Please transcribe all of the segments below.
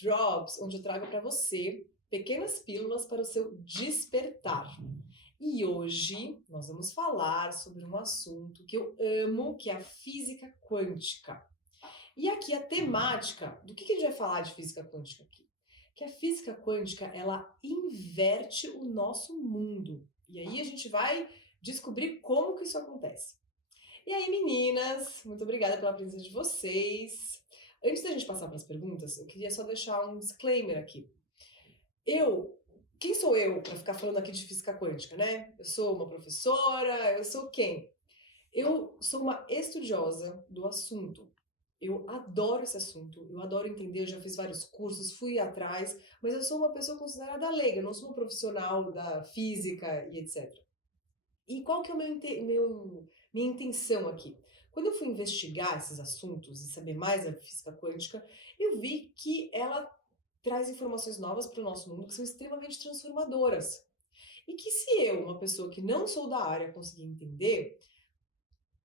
Drops, onde eu trago para você pequenas pílulas para o seu despertar. E hoje nós vamos falar sobre um assunto que eu amo, que é a física quântica. E aqui a temática, do que a gente vai falar de física quântica aqui? Que a física quântica, ela inverte o nosso mundo. E aí a gente vai descobrir como que isso acontece. E aí, meninas, muito obrigada pela presença de vocês. Antes da gente passar para as perguntas, eu queria só deixar um disclaimer aqui. Quem sou eu para ficar falando aqui de física quântica, né? Eu sou uma professora, eu sou quem? Eu sou uma estudiosa do assunto. Eu adoro esse assunto, eu adoro entender, eu já fiz vários cursos, fui atrás, mas eu sou uma pessoa considerada leiga, eu não sou uma profissional da física e etc. E qual que é minha intenção aqui? Quando eu fui investigar esses assuntos e saber mais da física quântica, eu vi que ela traz informações novas para o nosso mundo que são extremamente transformadoras. E que se eu, uma pessoa que não sou da área, conseguir entender,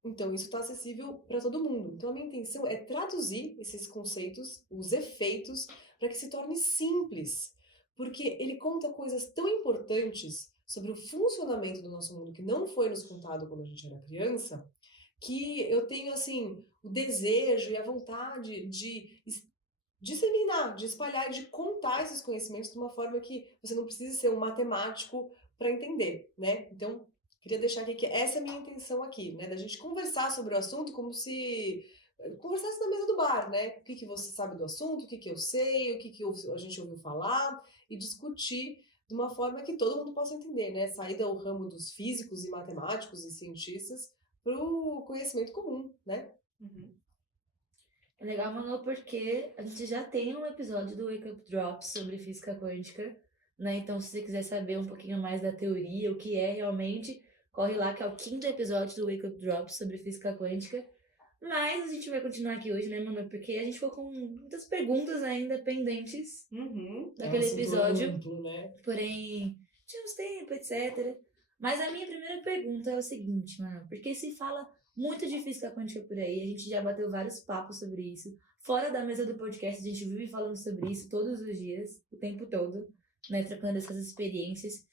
então isso está acessível para todo mundo. Então a minha intenção é traduzir esses conceitos, os efeitos, para que se torne simples. Porque ele conta coisas tão importantes sobre o funcionamento do nosso mundo que não foi nos contado quando a gente era criança, que eu tenho assim o desejo e a vontade de disseminar, de espalhar, de contar esses conhecimentos de uma forma que você não precise ser um matemático para entender, né? Então, queria deixar aqui que essa é a minha intenção aqui, né? Da gente conversar sobre o assunto como se conversasse na mesa do bar, né? O que você sabe do assunto, o que eu sei, a gente ouviu falar e discutir de uma forma que todo mundo possa entender, né? Sair do ramo dos físicos e matemáticos e cientistas para o conhecimento comum, né? Uhum. É legal, Manu, porque a gente já tem um episódio do Wake Up Drops sobre física quântica, né? Então, se você quiser saber um pouquinho mais da teoria, o que é realmente, corre lá, que é o 5º episódio do Wake Up Drops sobre física quântica. Mas a gente vai continuar aqui hoje, né, Manu? Porque a gente ficou com muitas perguntas ainda pendentes daquele episódio. Amplo, né? Porém, tínhamos tempo, etc. Mas a minha primeira pergunta é o seguinte, Manu. Porque se fala muito de física quântica por aí, a gente já bateu vários papos sobre isso. Fora da mesa do podcast, a gente vive falando sobre isso todos os dias, o tempo todo, né? Trocando essas experiências.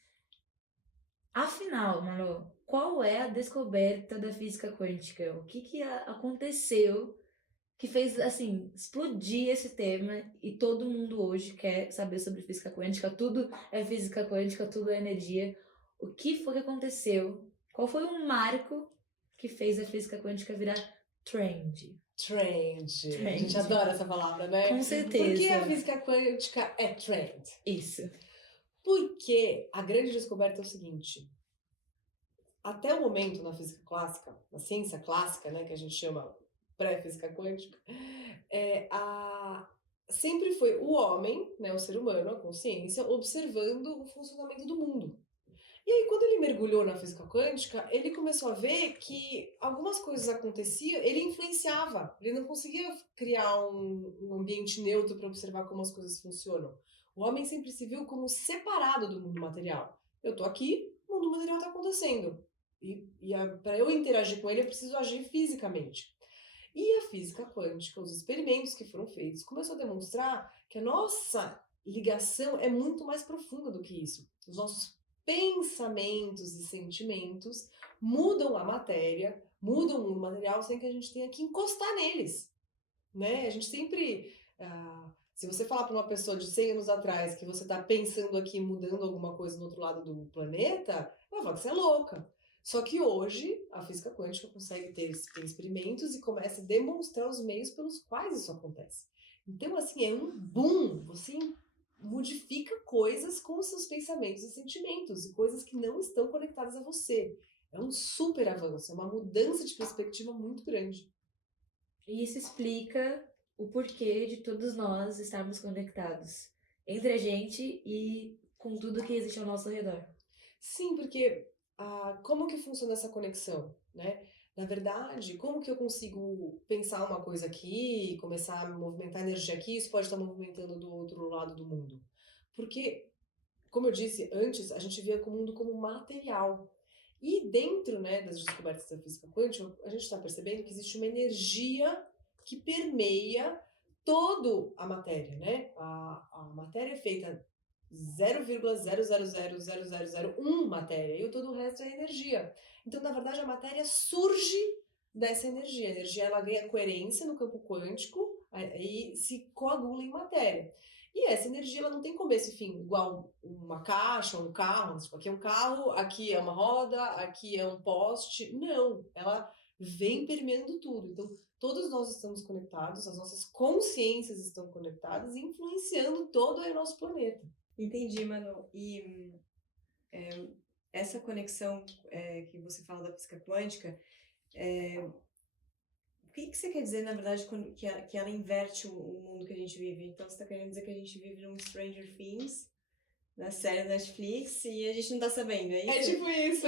Afinal, Manu, qual é a descoberta da física quântica? O que aconteceu que fez, assim, explodir esse tema e todo mundo hoje quer saber sobre física quântica? Tudo é física quântica, tudo é energia. O que foi que aconteceu? Qual foi o marco que fez a física quântica virar trend? Trend. A gente adora essa palavra, né? Com certeza. Por que a física quântica é trend? Isso. Porque a grande descoberta é o seguinte: até o momento na física clássica, na ciência clássica, né, que a gente chama pré-física quântica, sempre foi o homem, né, o ser humano, a consciência, observando o funcionamento do mundo. E aí, quando ele mergulhou na física quântica, ele começou a ver que algumas coisas aconteciam, ele influenciava, ele não conseguia criar um ambiente neutro para observar como as coisas funcionam. O homem sempre se viu como separado do mundo material. Eu tô aqui, o mundo material está acontecendo. Para eu interagir com ele, eu preciso agir fisicamente. E a física quântica, os experimentos que foram feitos, começou a demonstrar que a nossa ligação é muito mais profunda do que isso. Os nossos pensamentos e sentimentos mudam a matéria, mudam o mundo material sem que a gente tenha que encostar neles, né? A gente sempre... se você falar para uma pessoa de 100 anos atrás que você está pensando aqui mudando alguma coisa no outro lado do planeta, ela vai falar que você é louca. Só que hoje a física quântica consegue ter experimentos e começa a demonstrar os meios pelos quais isso acontece. Então, assim, é um boom. Você modifica coisas com os seus pensamentos e sentimentos, e coisas que não estão conectadas a você. É um super avanço, é uma mudança de perspectiva muito grande. E isso explica o porquê de todos nós estarmos conectados entre a gente e com tudo que existe ao nosso redor. Sim, porque como que funciona essa conexão, né? Na verdade, como que eu consigo pensar uma coisa aqui, começar a movimentar energia aqui, isso pode estar movimentando do outro lado do mundo? Porque, como eu disse antes, a gente via o mundo como material. E dentro, né, das descobertas da física quântica, a gente está percebendo que existe uma energia que permeia toda a matéria, né? A matéria é feita 0,000001 matéria e todo o resto é energia. Então, na verdade, a matéria surge dessa energia. A energia ela ganha coerência no campo quântico e se coagula em matéria. E essa energia ela não tem começo e fim, igual uma caixa, um carro. Tipo, aqui é um carro, aqui é uma roda, aqui é um poste. Não, ela vem permeando tudo. Então, todos nós estamos conectados, as nossas consciências estão conectadas e influenciando todo o nosso planeta. Entendi, Manu. E essa conexão que você fala da física quântica, o que você quer dizer, na verdade, que ela inverte o mundo que a gente vive? Então, você está querendo dizer que a gente vive num Stranger Things, na série da Netflix, e a gente não tá sabendo, é isso? É tipo isso.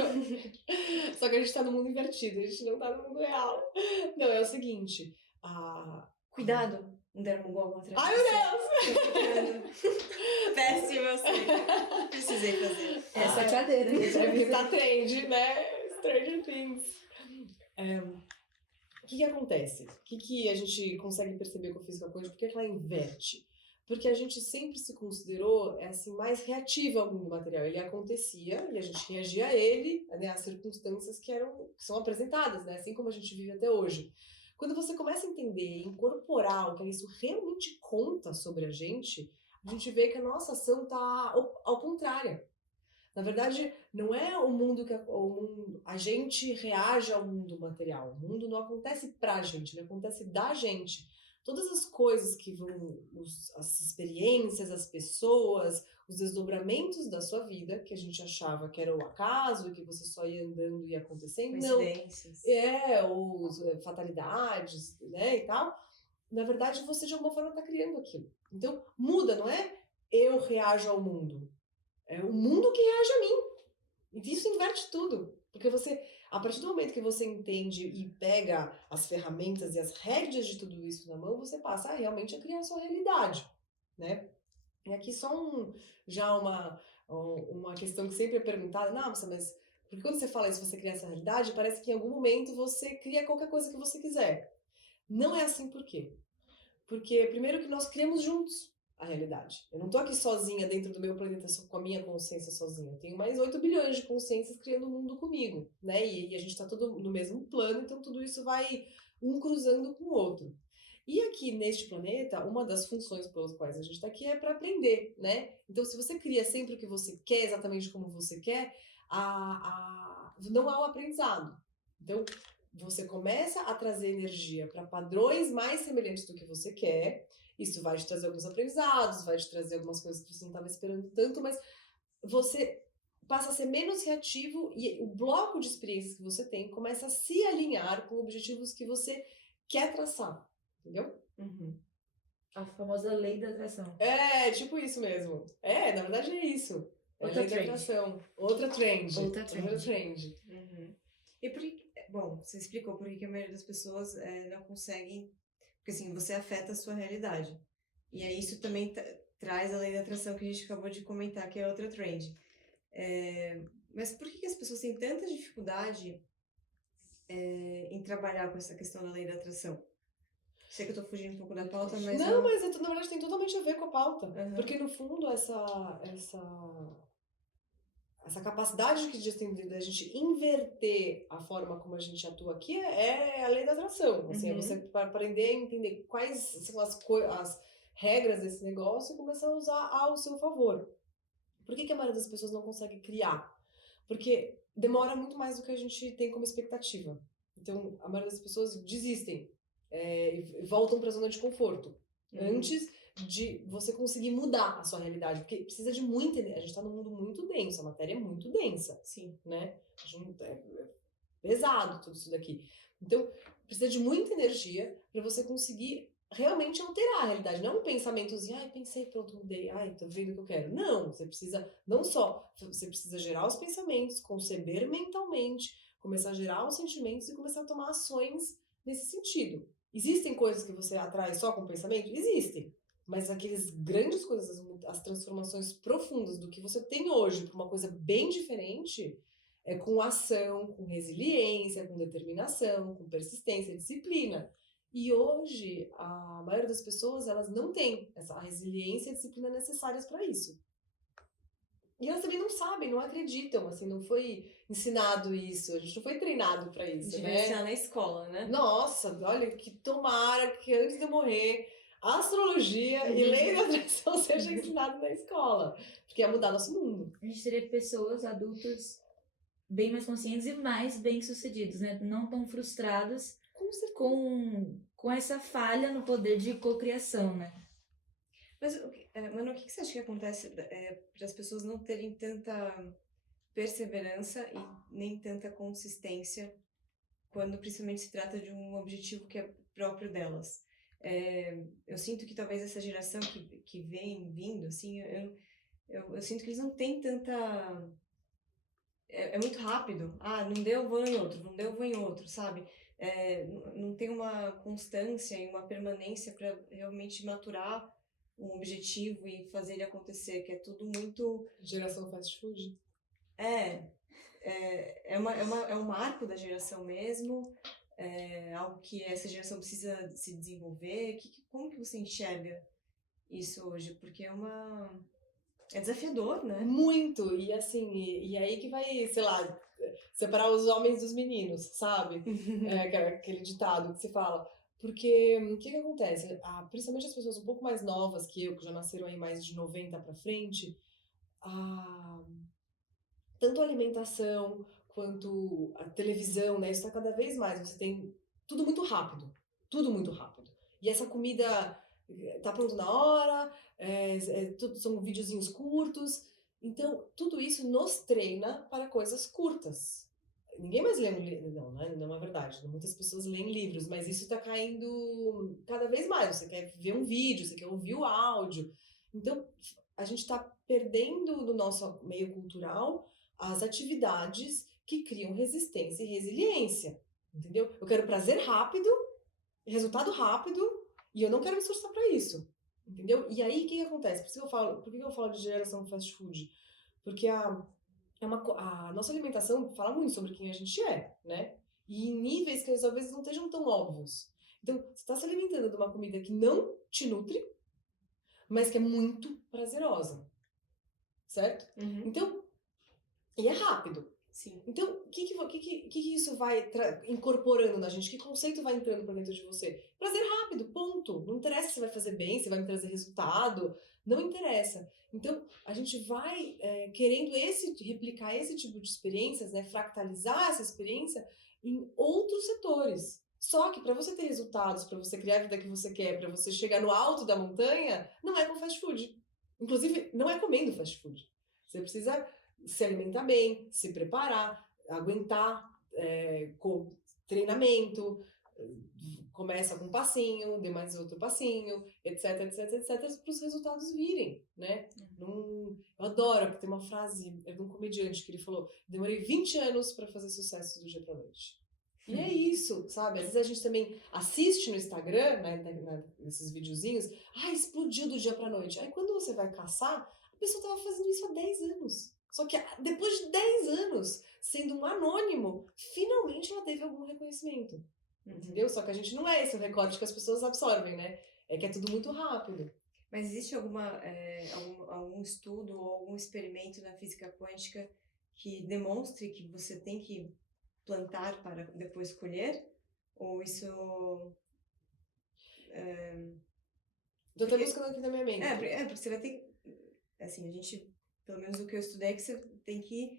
Só que a gente tá no mundo invertido, a gente não tá no mundo real. Não, é o seguinte. Cuidado, um dermogol atrás. Ai, meu Deus! Péssimo, eu sei. Precisei fazer. Essa é a cadeira. É porque tá trend, né? Stranger Things. O que acontece? O que a gente consegue perceber com a física quântica? Por que ela inverte? Porque a gente sempre se considerou assim, mais reativa ao mundo material. Ele acontecia e a gente reagia a ele, né, às circunstâncias que são apresentadas, né, assim como a gente vive até hoje. Quando você começa a entender, incorporar o que isso realmente conta sobre a gente vê que a nossa ação está ao contrário. Na verdade, não é o mundo que a gente reage ao mundo material. O mundo não acontece pra gente, ele acontece da gente. Todas as coisas que vão, as experiências, as pessoas, os desdobramentos da sua vida, que a gente achava que era o acaso, que você só ia andando e ia acontecendo. Coincidências. Ou fatalidades, né, e tal. Na verdade, você de alguma forma está criando aquilo. Então, muda, não é eu reajo ao mundo. É o mundo que reage a mim. E isso inverte tudo. Porque a partir do momento que você entende e pega as ferramentas e as rédeas de tudo isso na mão, você passa realmente a criar a sua realidade, né? E aqui só uma questão que sempre é perguntada, nossa, mas porque quando você fala isso, você cria essa realidade, parece que em algum momento você cria qualquer coisa que você quiser. Não é assim por quê? Porque primeiro que nós criamos juntos a realidade. Eu não tô aqui sozinha dentro do meu planeta com a minha consciência sozinha. Eu tenho mais 8 bilhões de consciências criando o mundo comigo, né? E a gente tá todo no mesmo plano, então tudo isso vai um cruzando com o outro. E aqui neste planeta, uma das funções pelas quais a gente está aqui é para aprender, né? Então, se você cria sempre o que você quer, exatamente como você quer, não há o aprendizado. Então, você começa a trazer energia para padrões mais semelhantes do que você quer. Isso vai te trazer alguns aprendizados, vai te trazer algumas coisas que você não estava esperando tanto, mas você passa a ser menos reativo e o bloco de experiências que você tem começa a se alinhar com objetivos que você quer traçar. Entendeu? Uhum. A famosa lei da atração. É, tipo isso mesmo. Na verdade é isso. É Outra a lei da atração. Outra trend. Outra trend. Uhum. E por que... Bom, você explicou por que a maioria das pessoas não conseguem... Porque assim, você afeta a sua realidade. E aí isso também traz a lei da atração que a gente acabou de comentar, que é outra trend. Mas por que as pessoas têm tanta dificuldade em trabalhar com essa questão da lei da atração? Sei que eu tô fugindo um pouco da pauta, mas... Não, mas na verdade tem totalmente a ver com a pauta. Uhum. Porque no fundo essa capacidade que a gente tem de a gente inverter a forma como a gente atua aqui é a lei da atração. Assim, é você aprender a entender quais são as regras desse negócio e começar a usar ao seu favor. Por que a maioria das pessoas não consegue criar? Porque demora muito mais do que a gente tem como expectativa. Então, a maioria das pessoas desistem. E voltam para a zona de conforto. Antes de você conseguir mudar a sua realidade. Porque precisa de muita energia. A gente está num mundo muito denso. A matéria é muito densa. Sim. Né? É pesado tudo isso daqui. Então, precisa de muita energia para você conseguir realmente alterar a realidade. Não é um pensamentozinho, pensei, pronto, mudei, tô vendo o que eu quero. Não, você precisa, você precisa gerar os pensamentos, conceber mentalmente, começar a gerar os sentimentos e começar a tomar ações nesse sentido. Existem coisas que você atrai só com pensamento? Existem. Mas aquelas grandes coisas, as transformações profundas do que você tem hoje para uma coisa bem diferente, é com ação, com resiliência, com determinação, com persistência, disciplina. E hoje, a maioria das pessoas, elas não tem a resiliência e a disciplina necessárias para isso. E elas também não sabem, não acreditam, assim, não foi ensinado isso, a gente não foi treinado para isso, Devia né? ser na escola, né? Nossa, olha, que tomara que antes de eu morrer, astrologia e lei da atração seja ensinado na escola, porque ia mudar nosso mundo. A gente teria pessoas, adultos, bem mais conscientes e mais bem-sucedidos, né? Não tão frustrados Com certeza. com essa falha no poder de cocriação, né? Mas, Manu, o que você acha que acontece para as pessoas não terem tanta perseverança e nem tanta consistência quando principalmente se trata de um objetivo que é próprio delas? Eu sinto que talvez essa geração que vem vindo, assim, eu sinto que eles não têm tanta... É muito rápido. Ah, não deu, vou em outro. Não deu, vou em outro, sabe? Não tem uma constância e uma permanência para realmente maturar um objetivo e fazer ele acontecer, que é tudo muito... Geração fast food. É um marco da geração mesmo, algo que essa geração precisa se desenvolver. Como que você enxerga isso hoje? Porque é desafiador, né? Muito, e assim, e aí que vai, sei lá, separar os homens dos meninos, sabe? Aquele ditado que se fala. Porque o que acontece? Principalmente as pessoas um pouco mais novas que eu, que já nasceram aí mais de 90 pra frente, tanto a alimentação quanto a televisão, né? Isso tá cada vez mais. Você tem tudo muito rápido. Tudo muito rápido. E essa comida tá pronto na hora, são videozinhos curtos. Então, tudo isso nos treina para coisas curtas. Ninguém mais lê um livro, não é verdade. Muitas pessoas leem livros, mas isso tá caindo cada vez mais. Você quer ver um vídeo, você quer ouvir o áudio. Então, a gente tá perdendo no nosso meio cultural as atividades que criam resistência e resiliência, entendeu? Eu quero prazer rápido, resultado rápido, e eu não quero me esforçar para isso, entendeu? E aí, o que acontece? Por que eu falo de geração fast food? Porque a nossa alimentação fala muito sobre quem a gente é, né? E em níveis que às vezes não estejam tão óbvios. Então, você está se alimentando de uma comida que não te nutre, mas que é muito prazerosa, certo? Então, e é rápido. Sim. Então, o que isso vai incorporando na gente? Que conceito vai entrando pra dentro de você? Prazer rápido, ponto. Não interessa se vai fazer bem, se vai me trazer resultado. Não interessa. Então, a gente vai querendo replicar esse tipo de experiências, né? Fractalizar essa experiência em outros setores. Só que para você ter resultados, para você criar a vida que você quer, para você chegar no alto da montanha, não é com fast food. Inclusive, não é comendo fast food. Você precisa se alimentar bem, se preparar, aguentar com treinamento, começa com um passinho, dê mais outro passinho, etc, para os resultados virem, né? Eu adoro, porque tem uma frase de um comediante que ele falou: demorei 20 anos para fazer sucesso do dia pra noite. E é isso, sabe? Às vezes a gente também assiste no Instagram, né, nesses videozinhos, explodiu do dia pra noite. Aí quando você vai caçar, a pessoa tava fazendo isso há 10 anos. Só que depois de 10 anos, sendo um anônimo, finalmente ela teve algum reconhecimento. Entendeu? Só que a gente não é esse o recorte que as pessoas absorvem, né? É que é tudo muito rápido. Mas existe algum estudo ou algum experimento na física quântica que demonstre que você tem que plantar para depois colher? Ou isso... Eu tô buscando aqui na minha mente. Porque você vai ter... Assim, a gente... Pelo menos o que eu estudei é que você tem que...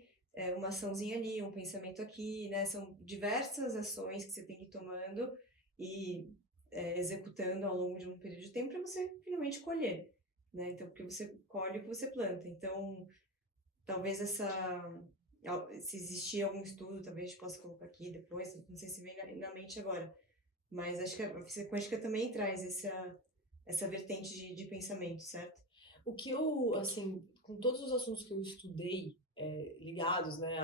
uma açãozinha ali, um pensamento aqui, né? São diversas ações que você tem que ir tomando e executando ao longo de um período de tempo para você finalmente colher, né? Então, porque você colhe o que você planta. Então, talvez se existir algum estudo, talvez a gente possa colocar aqui depois, não sei se vem na mente agora, mas acho que a física quântica também traz essa vertente de pensamento, certo? O que eu, assim, com todos os assuntos que eu estudei, ligados, né,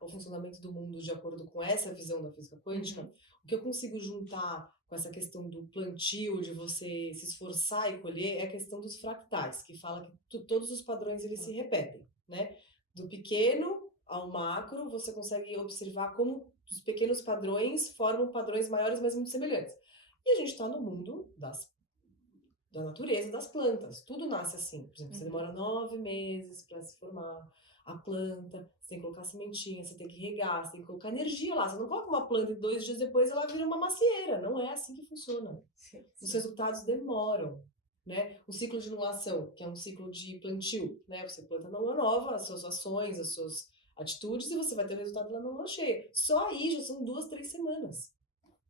ao funcionamento do mundo de acordo com essa visão da física quântica, o que eu consigo juntar com essa questão do plantio, de você se esforçar e colher, é a questão dos fractais, que fala que todos os padrões eles se repetem, né? Do pequeno ao macro, você consegue observar como os pequenos padrões formam padrões maiores, mas muito semelhantes. E a gente está no mundo da natureza das plantas. Tudo nasce assim. Por exemplo, você demora 9 meses para se formar a planta, você tem que colocar sementinha, você tem que regar, você tem que colocar energia lá. Você não coloca uma planta e 2 dias depois ela vira uma macieira. Não é assim que funciona. Sim, Os sim. resultados demoram. Né? O ciclo de inulação, que é um ciclo de plantio, né? Você planta na lua nova, as suas ações, as suas atitudes, e você vai ter o resultado lá na lua cheia. Só aí já são 2, 3 semanas.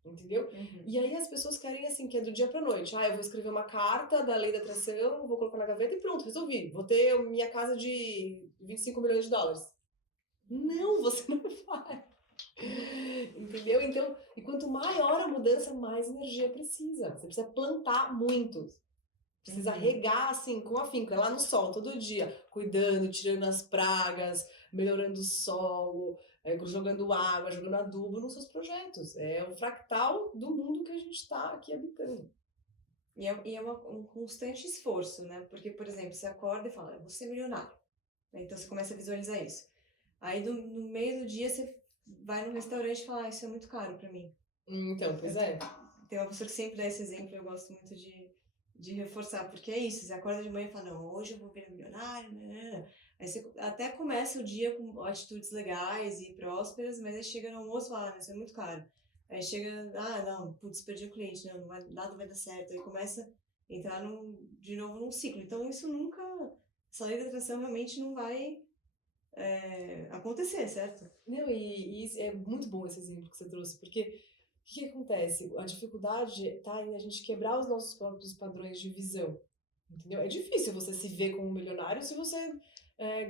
Entendeu? E aí as pessoas querem assim, que é do dia pra noite. Eu vou escrever uma carta da lei da atração, vou colocar na gaveta e pronto, resolvi. Vou ter minha casa de 25 milhões de dólares. Não, você não vai. Entendeu? Então, e quanto maior a mudança, mais energia precisa. Você precisa plantar muito. Precisa regar, assim, com afinco. É lá no sol, todo dia. Cuidando, tirando as pragas, melhorando o solo, jogando água, jogando adubo nos seus projetos. É o fractal do mundo que a gente está aqui habitando. E é um constante esforço, né? Porque, por exemplo, você acorda e fala, eu vou ser milionário. Então você começa a visualizar isso. Aí no meio do dia você vai num restaurante e fala, isso é muito caro pra mim. Então, pois é. Tem uma pessoa que sempre dá esse exemplo, eu gosto muito de reforçar, porque é isso, você acorda de manhã e fala, não, hoje eu vou virar milionário, né? Aí você até começa o dia com atitudes legais e prósperas, mas aí chega no almoço e fala, isso é muito caro. Aí chega, não, putz, perdi o cliente, nada vai dar certo. Aí começa a entrar de novo num ciclo. Então isso nunca, essa lei da atração realmente não vai acontecer, certo? Não, e é muito bom esse exemplo que você trouxe, porque o que acontece? A dificuldade está em a gente quebrar os nossos próprios padrões de visão, entendeu? É difícil você se ver como um milionário se você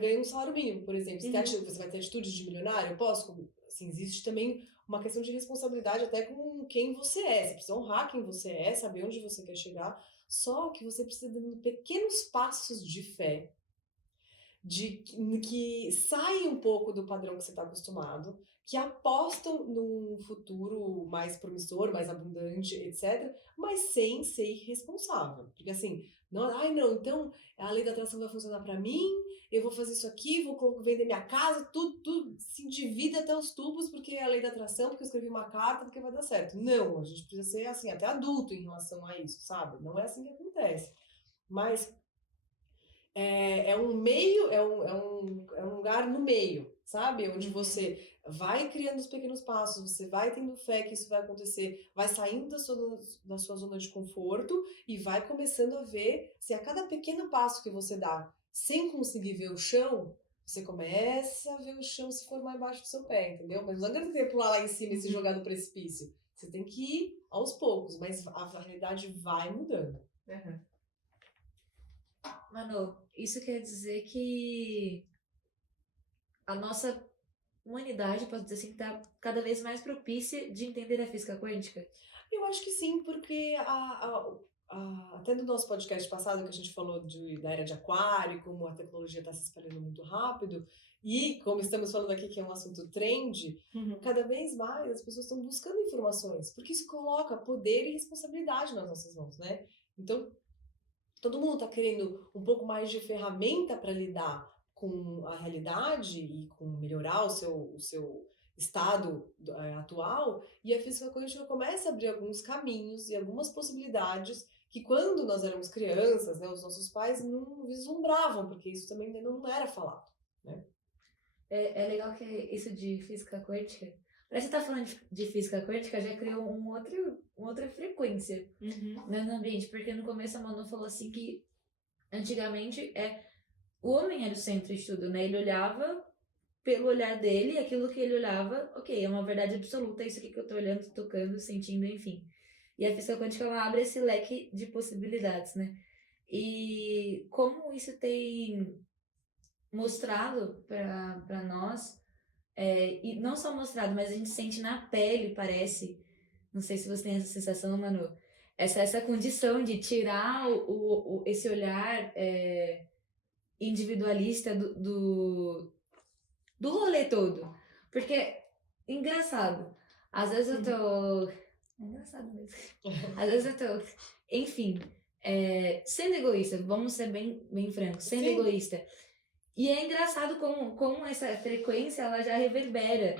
ganha um salário mínimo, por exemplo. Você vai ter atitudes de milionário? Eu posso? Assim, existe também uma questão de responsabilidade até com quem você é. Você precisa honrar quem você é, saber onde você quer chegar. Só que você precisa dar pequenos passos de fé, que saem um pouco do padrão que você está acostumado, que apostam num futuro mais promissor, mais abundante, etc., mas sem ser irresponsável. Porque assim, não, então a lei da atração vai funcionar para mim, eu vou fazer isso aqui, vou vender minha casa, tudo se endivida até os tubos, porque é a lei da atração, porque eu escrevi uma carta, porque vai dar certo. Não, a gente precisa ser assim, até adulto em relação a isso, sabe? Não é assim que acontece. Mas é um meio, é um lugar no meio, sabe? Onde você vai criando os pequenos passos, você vai tendo fé que isso vai acontecer, vai saindo da sua zona de conforto e vai começando a ver se a cada pequeno passo que você dá, sem conseguir ver o chão, você começa a ver o chão se formar embaixo do seu pé, entendeu? Mas não adianta você pular lá em cima e se jogar no precipício. Você tem que ir aos poucos, mas a realidade vai mudando. Manu, isso quer dizer que a nossa humanidade, posso dizer assim, está cada vez mais propícia de entender a física quântica? Eu acho que sim, porque até no nosso podcast passado que a gente falou da era de aquário, como a tecnologia está se espalhando muito rápido, e como estamos falando aqui que é um assunto trend, cada vez mais as pessoas estão buscando informações, porque isso coloca poder e responsabilidade nas nossas mãos, né? Então, todo mundo está querendo um pouco mais de ferramenta para lidar com a realidade e com melhorar o seu estado atual, e a física quântica começa a abrir alguns caminhos e algumas possibilidades que quando nós éramos crianças, né, os nossos pais não vislumbravam, porque isso também ainda não era falado, né? É legal que isso de física quântica, pra você estar falando de física quântica, já criou uma outra frequência, né, no ambiente, porque no começo a Manu falou assim que antigamente o homem era o centro de tudo, né? Ele olhava pelo olhar dele, aquilo que ele olhava, ok, é uma verdade absoluta, é isso aqui que eu tô olhando, tocando, sentindo, enfim. E a física quântica, ela abre esse leque de possibilidades, né? E como isso tem mostrado para nós, e não só mostrado, mas a gente sente na pele, parece, não sei se você tem essa sensação, Manu, essa condição de tirar esse olhar individualista do rolê todo. Porque, engraçado, às vezes eu tô... É engraçado mesmo. Às vezes eu tô, enfim, sendo egoísta, vamos ser bem francos, sendo Sim. egoísta. E é engraçado como essa frequência, ela já reverbera.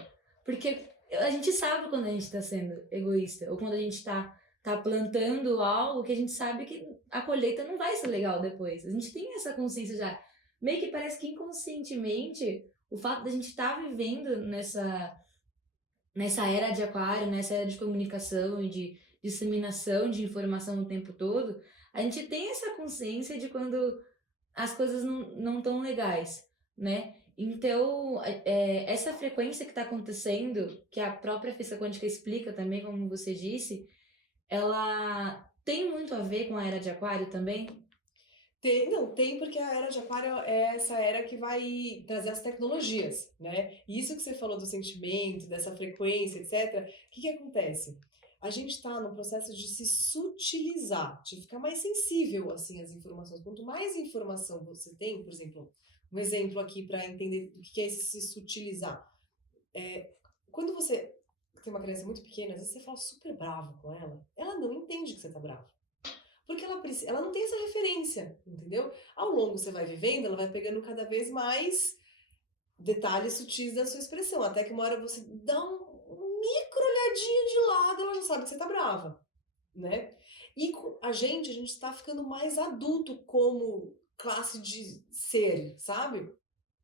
Porque a gente sabe quando a gente tá sendo egoísta, ou quando a gente tá tá plantando algo que a gente sabe que a colheita não vai ser legal depois. A gente tem essa consciência já. Meio que parece que inconscientemente, o fato da gente estar vivendo nessa era de aquário, nessa era de comunicação e de disseminação de informação o tempo todo, a gente tem essa consciência de quando as coisas não tão legais, né? Então, essa frequência que está acontecendo, que a própria física quântica explica também, como você disse, ela tem muito a ver com a era de aquário também? Tem porque a era de aquário é essa era que vai trazer as tecnologias, né? E isso que você falou do sentimento, dessa frequência, etc. O que acontece? A gente está no processo de se sutilizar, de ficar mais sensível, assim, às informações. Quanto mais informação você tem, por exemplo, um exemplo aqui para entender o que é esse se sutilizar. Quando você tem uma criança muito pequena, às vezes você fala super bravo com ela não entende que você tá bravo. Porque ela não tem essa referência, entendeu? Ao longo você vai vivendo, ela vai pegando cada vez mais detalhes sutis da sua expressão, até que uma hora você dá um micro olhadinha de lado, ela já sabe que você tá brava, né? E com a gente está ficando mais adulto como classe de ser, sabe?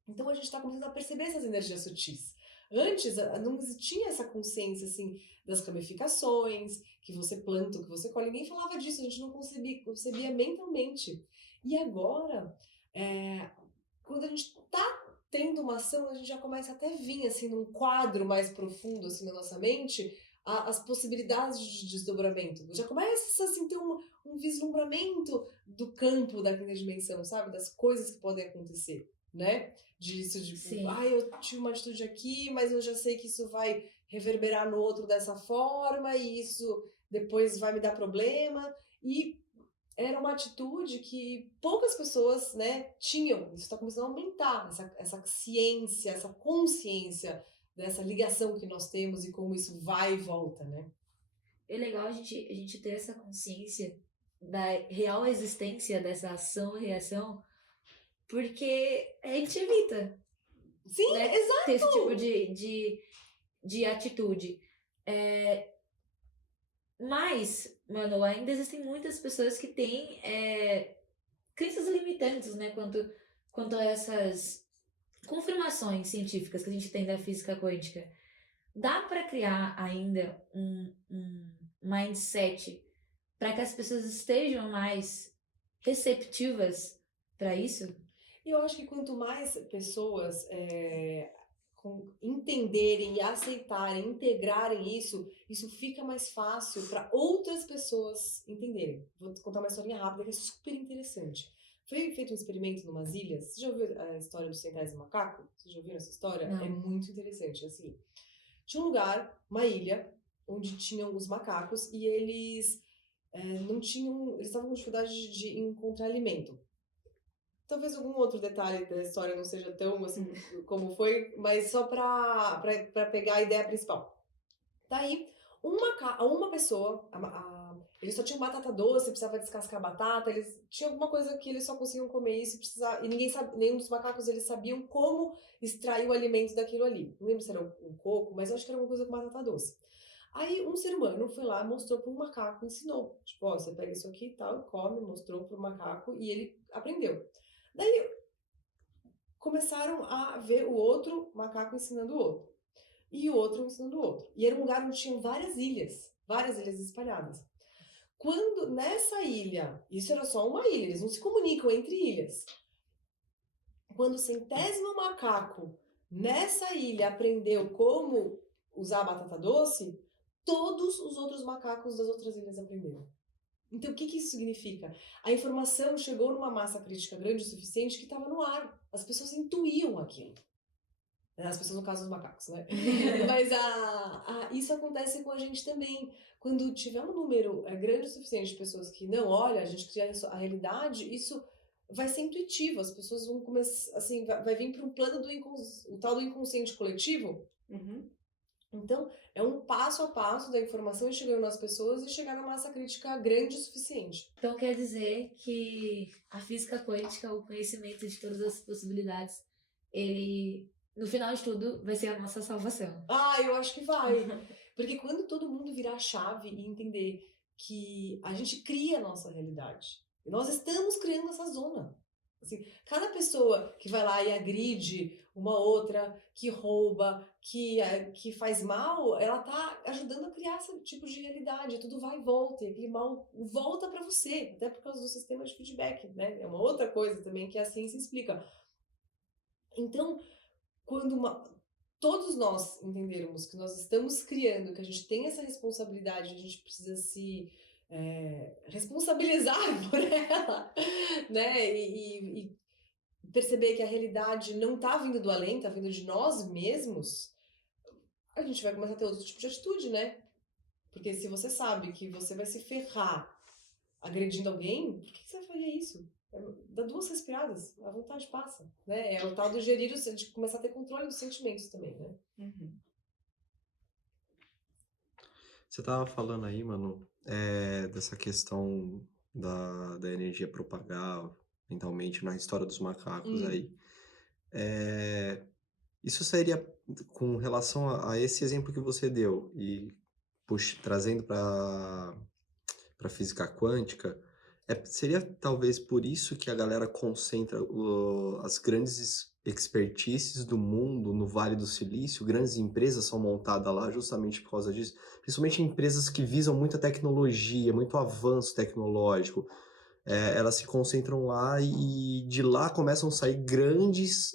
Então a gente está começando a perceber essas energias sutis. Antes não tinha essa consciência assim das ramificações, que você planta, que você colhe. Ninguém falava disso, a gente não concebia mentalmente. E agora, quando a gente está tendo uma ação, a gente já começa até a vir assim num quadro mais profundo assim na nossa mente as possibilidades de desdobramento. Já começa assim ter um vislumbramento do campo da quinta dimensão, sabe? Das coisas que podem acontecer, né? Disso, de, Sim. eu tive uma atitude aqui, mas eu já sei que isso vai reverberar no outro dessa forma, e isso depois vai me dar problema. E era uma atitude que poucas pessoas, né, tinham. Isso está começando a aumentar, essa ciência, essa consciência dessa ligação que nós temos e como isso vai e volta, né? É legal a gente ter essa consciência da real existência dessa ação e reação, porque a gente evita, Sim, né, exato! ter esse tipo de atitude. Mas, mano, ainda existem muitas pessoas que têm crenças limitantes, né, quanto a essas confirmações científicas que a gente tem da física quântica. Dá para criar ainda um mindset para que as pessoas estejam mais receptivas para isso? E eu acho que quanto mais pessoas entenderem e aceitarem, integrarem isso fica mais fácil para outras pessoas entenderem. Vou te contar uma historinha rápida que é super interessante. Foi feito um experimento em umas ilhas. Você já ouviu a história dos centais do macaco? Você já ouviu essa história? Não. É muito interessante. Assim, tinha um lugar, uma ilha, onde tinham os macacos e eles não tinham. Eles estavam com dificuldade de encontrar alimento. Talvez algum outro detalhe da história não seja tão assim como foi, mas só pra pegar a ideia principal. Daí, uma pessoa, eles só tinham batata doce, precisava descascar a batata, eles tinham alguma coisa que eles só conseguiam comer isso e ninguém sabe, nenhum dos macacos eles sabiam como extrair o alimento daquilo ali. Não lembro se era um coco, mas eu acho que era alguma coisa com batata doce. Aí um ser humano foi lá, mostrou para um macaco, ensinou. Tipo, ó, você pega isso aqui e tal, come, mostrou para o macaco e ele aprendeu. Daí começaram a ver o outro macaco ensinando o outro. E o outro ensinando o outro. E era um lugar onde tinham várias ilhas espalhadas. Quando nessa ilha, isso era só uma ilha, eles não se comunicam entre ilhas. Quando o 100º macaco nessa ilha aprendeu como usar a batata doce, todos os outros macacos das outras ilhas aprenderam. Então, o que isso significa? A informação chegou numa massa crítica grande o suficiente que estava no ar. As pessoas intuíam aquilo. As pessoas, no caso, os macacos, né? Mas isso acontece com a gente também. Quando tiver um número grande o suficiente de pessoas que não olha, a gente cria a realidade, isso vai ser intuitivo. As pessoas vão começar, assim, vai vir para um plano o tal do inconsciente coletivo. Uhum. Então, é um passo a passo da informação chegando nas pessoas e chegar na massa crítica grande o suficiente. Então quer dizer que a física quântica, o conhecimento de todas as possibilidades, ele, no final de tudo, vai ser a nossa salvação. Eu acho que vai. Porque quando todo mundo virar a chave e entender que a gente cria a nossa realidade. E nós estamos criando essa zona. Assim, cada pessoa que vai lá e agride uma outra, que rouba, que faz mal, ela tá ajudando a criar esse tipo de realidade. Tudo vai e volta, e aquele mal volta para você, até por causa do sistema de feedback, né? É uma outra coisa também que a ciência explica. Então, quando todos nós entendermos que nós estamos criando, que a gente tem essa responsabilidade, a gente precisa se responsabilizar por ela, né? E perceber que a realidade não está vindo do além, está vindo de nós mesmos, a gente vai começar a ter outro tipo de atitude, né? Porque se você sabe que você vai se ferrar agredindo alguém, por que você vai fazer isso? Dá 2 respiradas, a vontade passa, né? É o tal do gerir, de começar a ter controle dos sentimentos também, né? Uhum. Você tava falando aí, mano, dessa questão da energia propagar mentalmente na história dos macacos aí. Isso seria com relação a esse exemplo que você deu e trazendo para física quântica, seria talvez por isso que a galera concentra as grandes expertises do mundo no Vale do Silício, grandes empresas são montadas lá justamente por causa disso, principalmente empresas que visam muita tecnologia, muito avanço tecnológico. Elas se concentram lá e de lá começam a sair grandes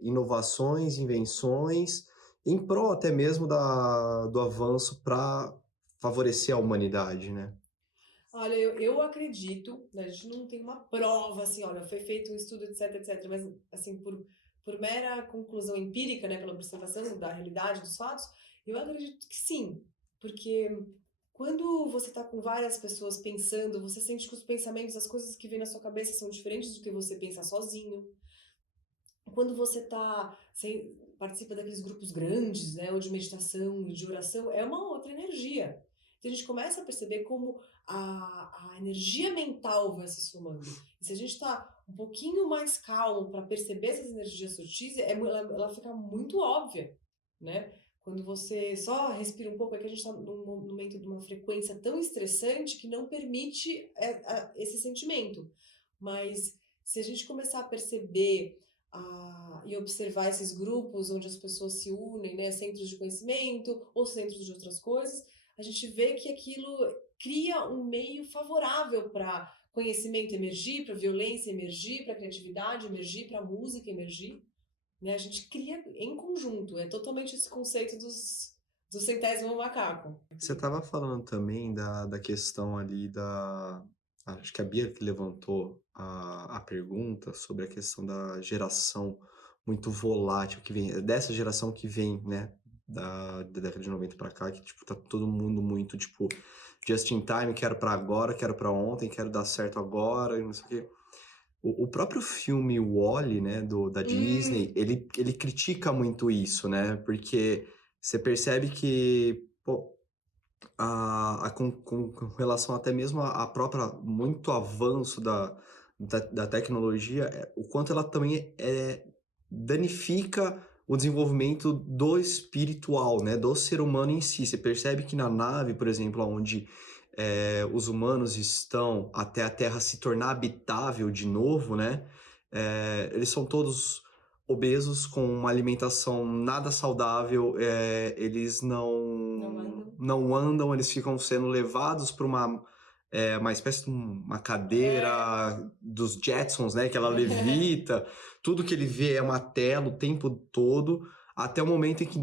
inovações, invenções, em prol até mesmo do avanço para favorecer a humanidade, né? Olha, eu acredito, né, a gente não tem uma prova, assim, olha, foi feito um estudo, etc, etc, mas, assim, por mera conclusão empírica, né, pela observação da realidade, dos fatos, eu acredito que sim, porque quando você está com várias pessoas pensando, você sente que os pensamentos, as coisas que vêm na sua cabeça são diferentes do que você pensa sozinho. Quando você participa daqueles grupos grandes, né, ou de meditação, de oração, é uma outra energia. Então a gente começa a perceber como a energia mental vai se somando. E se a gente está um pouquinho mais calmo para perceber essas energias sutis, ela fica muito óbvia, né? Quando você só respira um pouco, é que a gente está num momento de uma frequência tão estressante que não permite esse sentimento. Mas se a gente começar a perceber e observar esses grupos onde as pessoas se unem, né, centros de conhecimento ou centros de outras coisas, a gente vê que aquilo cria um meio favorável para conhecimento emergir, para violência emergir, para criatividade emergir, para música emergir, né? A gente cria em conjunto, é totalmente esse conceito do centésimo macaco. Você estava falando também da questão ali acho que a Bia que levantou a pergunta sobre a questão da geração muito volátil que vem, dessa geração que vem, né, da década de 90 para cá, que, tipo, tá todo mundo muito, tipo, just in time, quero para agora, quero para ontem, quero dar certo agora, e não sei o quê. O próprio filme WALL-E, né, da Disney, ele critica muito isso, né, porque você percebe que, pô, com relação até mesmo à própria muito avanço da tecnologia, o quanto ela também danifica o desenvolvimento do espiritual, né, do ser humano em si. Você percebe que na nave, por exemplo, onde os humanos estão até a Terra se tornar habitável de novo, né, eles são todos obesos, com uma alimentação nada saudável, eles não andam, eles ficam sendo levados para uma espécie de uma cadeira dos Jetsons, né, que ela levita, tudo que ele vê é uma tela o tempo todo, até o momento em que,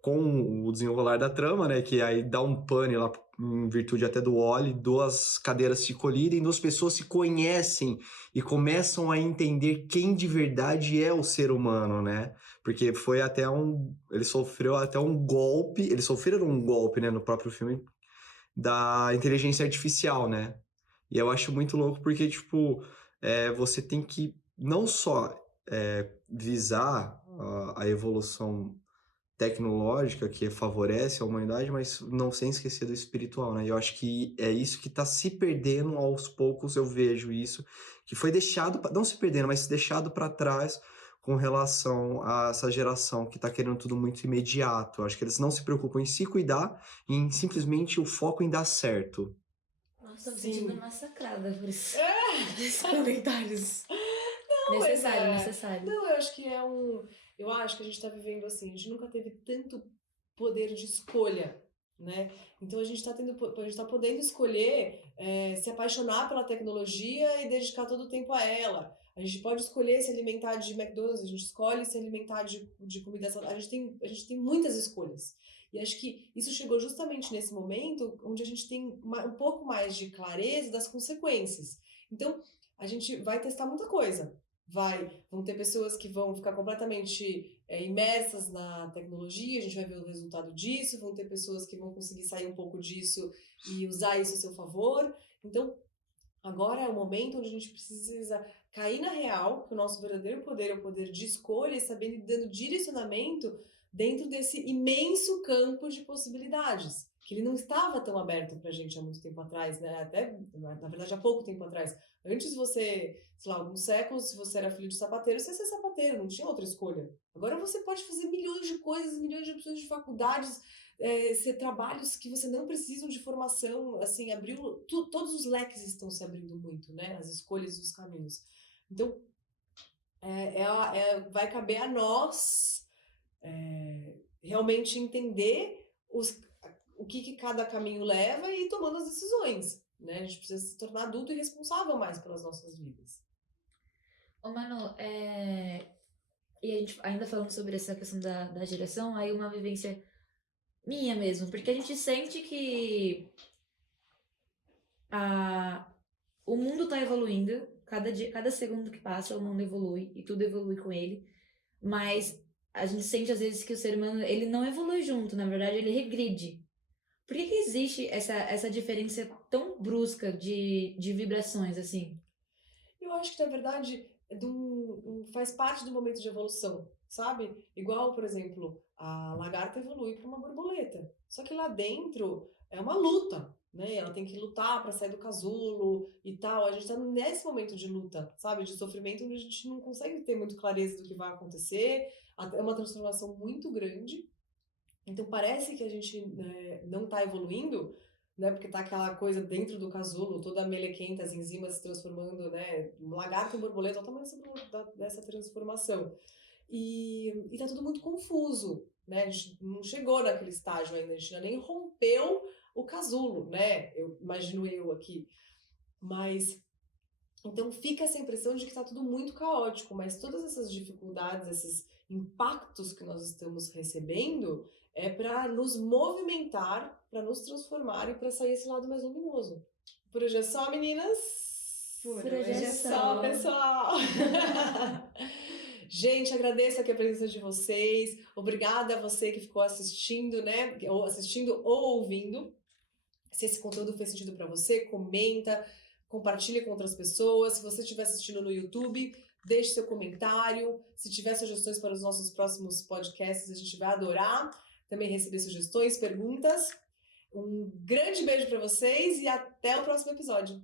com o desenrolar da trama, né, que aí dá um pane lá, em virtude até do WALL-E, 2 cadeiras se colidem, 2 pessoas se conhecem e começam a entender quem de verdade é o ser humano, né? Porque foi até ele sofreu até um golpe, eles sofreram um golpe, né, no próprio filme, da inteligência artificial, né? E eu acho muito louco porque, tipo, você tem que não só visar a evolução tecnológica que favorece a humanidade, mas não sem esquecer do espiritual, né? E eu acho que é isso que está se perdendo aos poucos, eu vejo isso, que foi deixado, não se perdendo, mas deixado para trás com relação a essa geração que está querendo tudo muito imediato. Acho que eles não se preocupam em se cuidar e em simplesmente o foco em dar certo. Nossa, tô me Sim. sentindo massacrada por esses comentários. Não, mas Necessário. Não, eu acho que eu acho que a gente tá vivendo assim, a gente nunca teve tanto poder de escolha, né? Então a gente tá podendo escolher se apaixonar pela tecnologia e dedicar todo o tempo a ela. A gente pode escolher se alimentar de McDonald's, a gente escolhe se alimentar de comida saudável. A gente tem muitas escolhas. E acho que isso chegou justamente nesse momento onde a gente tem um pouco mais de clareza das consequências. Então, a gente vai testar muita coisa. Vão ter pessoas que vão ficar completamente imersas na tecnologia, a gente vai ver o resultado disso, vão ter pessoas que vão conseguir sair um pouco disso e usar isso a seu favor. Então, agora é o momento onde a gente precisa cair na real, que o nosso verdadeiro poder é o poder de escolha e saber dando direcionamento dentro desse imenso campo de possibilidades, que ele não estava tão aberto pra gente há muito tempo atrás, né? Até, na verdade, há pouco tempo atrás. Antes sei lá, alguns séculos, se você era filho de sapateiro, você ia ser sapateiro, não tinha outra escolha. Agora você pode fazer milhões de coisas, milhões de opções de faculdades, ser trabalhos que você não precisa de formação, assim, todos os leques estão se abrindo muito, né? As escolhas e os caminhos. Então, vai caber a nós realmente entender o que cada caminho leva e ir tomando as decisões, né? A gente precisa se tornar adulto e responsável mais pelas nossas vidas. Ô, Manu, e a gente ainda falando sobre essa questão da geração, aí uma vivência minha mesmo, porque a gente sente que o mundo tá evoluindo, cada segundo que passa o mundo evolui e tudo evolui com ele, mas a gente sente às vezes que o ser humano ele não evolui junto, na verdade ele regride. Por que existe essa diferença tão brusca de vibrações, assim? Eu acho que, na verdade, faz parte do momento de evolução, sabe? Igual, por exemplo, a lagarta evolui para uma borboleta. Só que lá dentro é uma luta, né? Ela tem que lutar para sair do casulo e tal. A gente tá nesse momento de luta, sabe? De sofrimento, onde a gente não consegue ter muito clareza do que vai acontecer. É uma transformação muito grande. Então parece que a gente não está evoluindo, né? Porque tá aquela coisa dentro do casulo, toda melequenta, as enzimas se transformando, né? Lagarto e borboleta, olha o tamanho dessa transformação. E tá tudo muito confuso, né? A gente não chegou naquele estágio ainda, a gente ainda nem rompeu o casulo, né? Eu imagino eu aqui. Mas então fica essa impressão de que está tudo muito caótico, mas todas essas dificuldades, esses impactos que nós estamos recebendo é para nos movimentar, para nos transformar e para sair esse lado mais luminoso. Por hoje é só, meninas. Por Por hoje hoje é é Só, só. pessoal. Gente, agradeço aqui a presença de vocês. Obrigada a você que ficou assistindo, né? Ou assistindo ou ouvindo. Se esse conteúdo fez sentido para você, comenta, compartilhe com outras pessoas. Se você estiver assistindo no YouTube, deixe seu comentário. Se tiver sugestões para os nossos próximos podcasts, a gente vai adorar também receber sugestões, perguntas. Um grande beijo para vocês e até o próximo episódio.